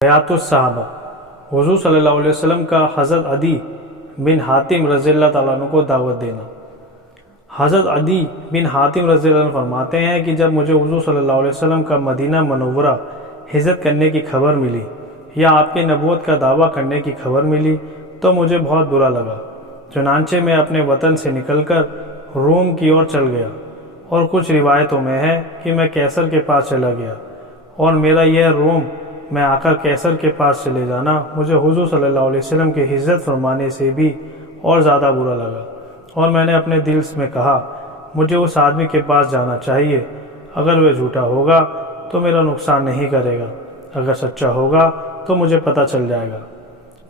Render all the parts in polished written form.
حیات الصحابہ، حضور صلی اللہ علیہ وسلم کا حضرت عدی بن حاتم رضی اللہ تعالیٰ عنہ کو دعوت دینا۔ حضرت عدی بن حاتم رضی اللہ عنہ فرماتے ہیں کہ جب مجھے حضور صلی اللہ علیہ وسلم کا مدینہ منورہ ہجرت کرنے کی خبر ملی یا آپ کی نبوت کا دعویٰ کرنے کی خبر ملی تو مجھے بہت برا لگا۔ چنانچہ میں اپنے وطن سے نکل کر روم کی اور چل گیا، اور کچھ روایتوں میں ہے کہ میں کیسر کے پاس چلا گیا، اور میرا یہ روم میں آ کر کیسر کے پاس چلے جانا مجھے حضور صلی اللہ علیہ وسلم کے ہجرت فرمانے سے بھی اور زیادہ برا لگا، اور میں نے اپنے دل میں کہا مجھے اس آدمی کے پاس جانا چاہیے، اگر وہ جھوٹا ہوگا تو میرا نقصان نہیں کرے گا، اگر سچا ہوگا تو مجھے پتہ چل جائے گا۔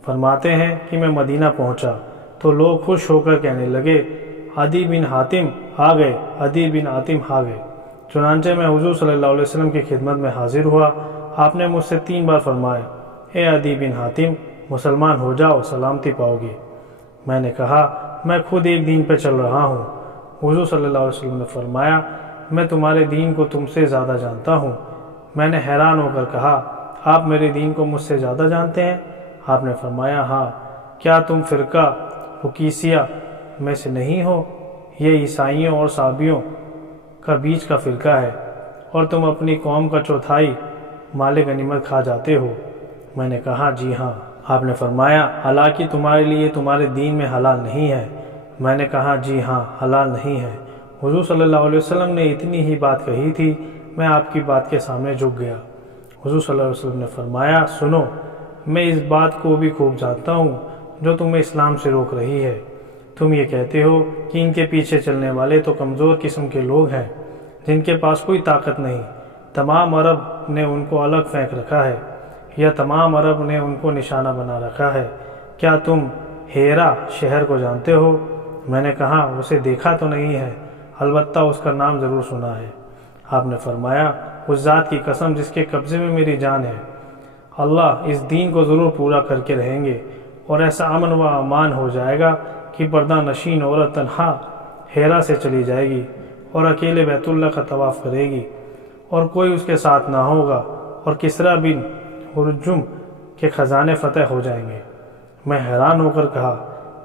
فرماتے ہیں کہ میں مدینہ پہنچا تو لوگ خوش ہو کر کہنے لگے عدی بن حاتم آ گئے، عدی بن حاتم آ گئے۔ چنانچہ میں حضور صلی اللہ علیہ وسلم کی خدمت میں حاضر ہوا۔ آپ نے مجھ سے 3 بار فرمایا اے عدی بن حاتم، مسلمان ہو جاؤ، سلامتی پاؤ گے۔ میں نے کہا میں خود ایک دین پہ چل رہا ہوں۔ حضور صلی اللہ علیہ وسلم نے فرمایا میں تمہارے دین کو تم سے زیادہ جانتا ہوں۔ میں نے حیران ہو کر کہا آپ میرے دین کو مجھ سے زیادہ جانتے ہیں؟ آپ نے فرمایا ہاں، کیا تم فرقہ رکیسیہ میں سے نہیں ہو؟ یہ عیسائیوں اور صابیوں کا بیچ کا فرقہ ہے، اور تم اپنی قوم کا 1/4 مال غنیمت کھا جاتے ہو۔ میں نے کہا جی ہاں۔ آپ نے فرمایا حالانکہ تمہارے لیے تمہارے دین میں حلال نہیں ہے۔ میں نے کہا جی ہاں، حلال نہیں ہے۔ حضور صلی اللہ علیہ وسلم نے اتنی ہی بات کہی تھی، میں آپ کی بات کے سامنے جھک گیا۔ حضور صلی اللہ علیہ وسلم نے فرمایا سنو، میں اس بات کو بھی خوب جانتا ہوں جو تمہیں اسلام سے روک رہی ہے۔ تم یہ کہتے ہو کہ ان کے پیچھے چلنے والے تو کمزور قسم کے لوگ ہیں جن کے پاس کوئی طاقت نہیں، تمام عرب نے ان کو الگ پھینک رکھا ہے، یا تمام عرب نے ان کو نشانہ بنا رکھا ہے۔ کیا تم ہیرا شہر کو جانتے ہو؟ میں نے کہا اسے دیکھا تو نہیں ہے، البتہ اس کا نام ضرور سنا ہے۔ آپ نے فرمایا اس ذات کی قسم جس کے قبضے میں میری جان ہے، اللہ اس دین کو ضرور پورا کر کے رہیں گے، اور ایسا امن و امان ہو جائے گا کہ پردہ نشین عورت تنہا ہیرا سے چلی جائے گی اور اکیلے بیت اللہ کا طواف کرے گی، اور کوئی اس کے ساتھ نہ ہوگا، اور کسریٰ بن ہرمز کے خزانے فتح ہو جائیں گے۔ میں حیران ہو کر کہا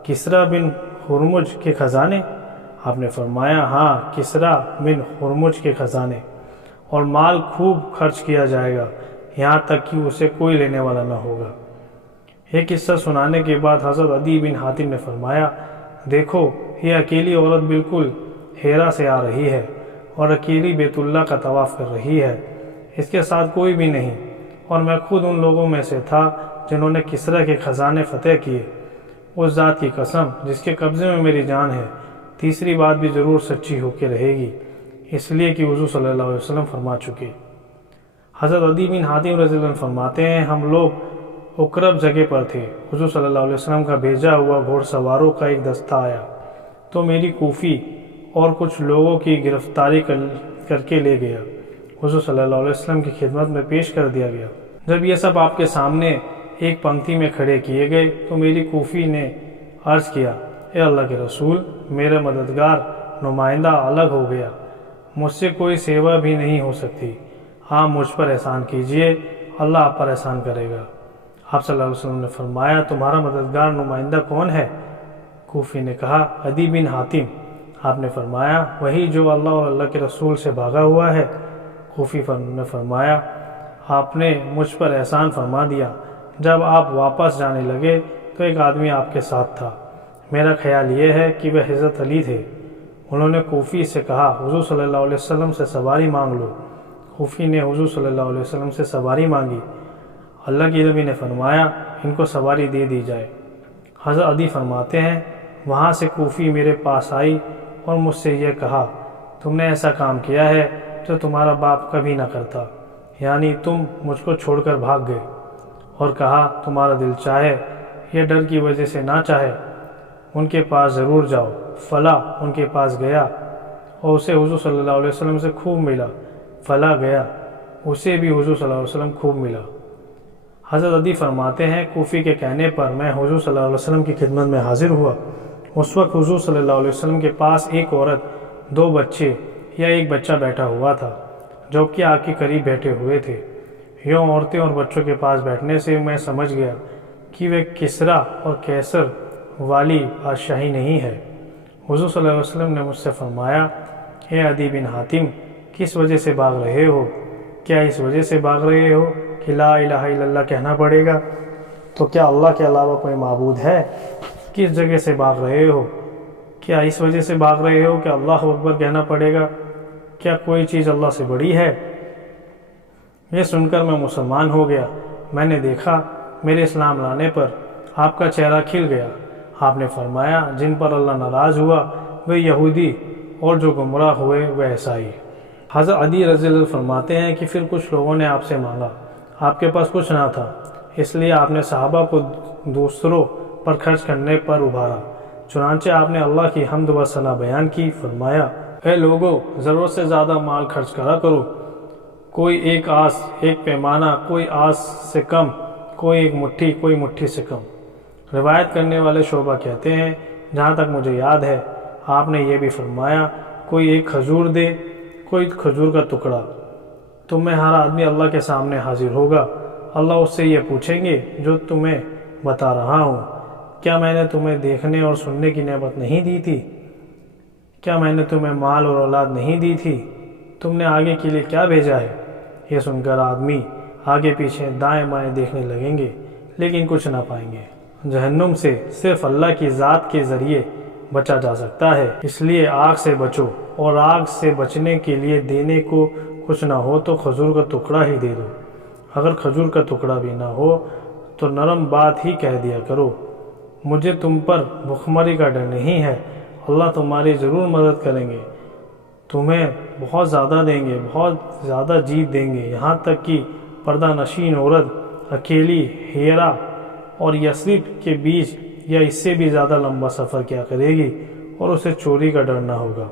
کسریٰ بن ہرمز کے خزانے؟ آپ نے فرمایا ہاں، کسریٰ بن ہرمز کے خزانے، اور مال خوب خرچ کیا جائے گا یہاں تک کہ اسے کوئی لینے والا نہ ہوگا۔ یہ قصہ سنانے کے بعد حضرت عدی بن حاتم نے فرمایا دیکھو یہ اکیلی عورت بالکل ہیرا سے آ رہی ہے اور اکیلی بیت اللہ کا طواف کر رہی ہے، اس کے ساتھ کوئی بھی نہیں، اور میں خود ان لوگوں میں سے تھا جنہوں نے کسریٰ کے خزانے فتح کیے۔ اس ذات کی قسم جس کے قبضے میں میری جان ہے، تیسری بات بھی ضرور سچی ہو کے رہے گی، اس لیے کہ حضور صلی اللہ علیہ وسلم فرما چکے۔ حضرت عدی بن حاتم رضی اللہ عنہ فرماتے ہیں ہم لوگ اقرب جگہ پر تھے، حضور صلی اللہ علیہ وسلم کا بھیجا ہوا گھوڑ سواروں کا ایک دستہ آیا تو میری کوفی اور کچھ لوگوں کی گرفتاری کر کے لے گیا، حضور صلی اللہ علیہ وسلم کی خدمت میں پیش کر دیا گیا۔ جب یہ سب آپ کے سامنے ایک پنکتی میں کھڑے کیے گئے تو میری کوفی نے عرض کیا اے اللہ کے رسول، میرا مددگار نمائندہ الگ ہو گیا، مجھ سے کوئی سیوا بھی نہیں ہو سکتی، آپ مجھ پر احسان کیجئے، اللہ آپ پر احسان کرے گا۔ آپ صلی اللہ علیہ وسلم نے فرمایا تمہارا مددگار نمائندہ کون ہے؟ کوفی نے کہا عدی بن حاتم۔ آپ نے فرمایا وہی جو اللہ اور اللہ کے رسول سے بھاگا ہوا ہے۔ کوفی نے فرمایا آپ نے مجھ پر احسان فرما دیا۔ جب آپ واپس جانے لگے تو ایک آدمی آپ کے ساتھ تھا، میرا خیال یہ ہے کہ وہ حضرت علی تھے۔ انہوں نے کوفی سے کہا حضور صلی اللہ علیہ وسلم سے سواری مانگ لو۔ کوفی نے حضور صلی اللہ علیہ وسلم سے سواری مانگی۔ اللہ کی نبی نے فرمایا ان کو سواری دے دی جائے۔ حضرت عدی فرماتے ہیں وہاں سے کوفی میرے پاس آئی اور مجھ سے یہ کہا تم نے ایسا کام کیا ہے جو تمہارا باپ کبھی نہ کرتا، یعنی تم مجھ کو چھوڑ کر بھاگ گئے، اور کہا تمہارا دل چاہے یہ ڈر کی وجہ سے نہ چاہے ان کے پاس ضرور جاؤ۔ فلاں ان کے پاس گیا اور اسے حضور صلی اللہ علیہ وسلم سے خوب ملا، فلاں گیا اسے بھی حضور صلی اللہ علیہ وسلم خوب ملا۔ حضرت عدی فرماتے ہیں کوفی کے کہنے پر میں حضور صلی اللہ علیہ وسلم کی خدمت میں حاضر ہوا۔ اس وقت حضور صلی اللہ علیہ وسلم کے پاس ایک عورت، 2 بچے یا ایک بچہ بیٹھا ہوا تھا جو کہ آگ کے قریب بیٹھے ہوئے تھے۔ یوں عورتیں اور بچوں کے پاس بیٹھنے سے میں سمجھ گیا کہ وہ کسرا اور کیسر والی بادشاہی نہیں ہے۔ حضور صلی اللہ علیہ وسلم نے مجھ سے فرمایا، اے عدی بن حاتم، کس وجہ سے بھاگ رہے ہو؟ کیا اس وجہ سے بھاگ رہے ہو کہ لا الہ الا اللہ کہنا پڑے گا؟ تو کیا اللہ کے علاوہ کوئی معبود ہے؟ کس جگہ سے بھاگ رہے ہو؟ کیا اس وجہ سے بھاگ رہے ہو کہ اللہ اکبر کہنا پڑے گا؟ کیا کوئی چیز اللہ سے بڑی ہے؟ یہ سن کر میں مسلمان ہو گیا۔ میں نے دیکھا میرے اسلام لانے پر آپ کا چہرہ کھل گیا۔ آپ نے فرمایا، جن پر اللہ ناراض ہوا وہ یہودی، اور جو گمراہ ہوئے وہ عیسائی۔ حضرت عدی رضی اللہ عنہ فرماتے ہیں کہ پھر کچھ لوگوں نے آپ سے مانگا، آپ کے پاس کچھ نہ تھا، اس لیے آپ نے صحابہ کو دوسروں پر خرچ کرنے پر ابھارا۔ چنانچہ آپ نے اللہ کی حمد و ثنا بیان کی، فرمایا، اے لوگو، ضرورت سے زیادہ مال خرچ کرا کرو، کوئی ایک آس ایک پیمانہ، کوئی آس سے کم، کوئی ایک مٹھی، کوئی مٹھی سے کم۔ روایت کرنے والے شعبہ کہتے ہیں، جہاں تک مجھے یاد ہے آپ نے یہ بھی فرمایا، کوئی ایک کھجور دے، کوئی کھجور کا ٹکڑا۔ تم میں ہر آدمی اللہ کے سامنے حاضر ہوگا۔ اللہ اس سے یہ پوچھیں گے جو تمہیں بتا رہا ہوں، کیا میں نے تمہیں دیکھنے اور سننے کی نعمت نہیں دی تھی؟ کیا میں نے تمہیں مال اور اولاد نہیں دی تھی؟ تم نے آگے کے لیے کیا بھیجا ہے؟ یہ سن کر آدمی آگے پیچھے دائیں بائیں دیکھنے لگیں گے، لیکن کچھ نہ پائیں گے۔ جہنم سے صرف اللہ کی ذات کے ذریعے بچا جا سکتا ہے، اس لیے آگ سے بچو، اور آگ سے بچنے کے لیے دینے کو کچھ نہ ہو تو کھجور کا ٹکڑا ہی دے دو۔ اگر کھجور کا ٹکڑا بھی نہ ہو تو نرم بات ہی کہہ دیا کرو، مجھے تم پر بھوکمری کا ڈر نہیں ہے، اللہ تمہاری ضرور مدد کریں گے، تمہیں بہت زیادہ دیں گے، بہت زیادہ جیت دیں گے، یہاں تک کہ پردہ نشین عورت اکیلی ہیرا اور یثرب کے بیچ یا اس سے بھی زیادہ لمبا سفر کیا کرے گی اور اسے چوری کا ڈر نہ ہوگا۔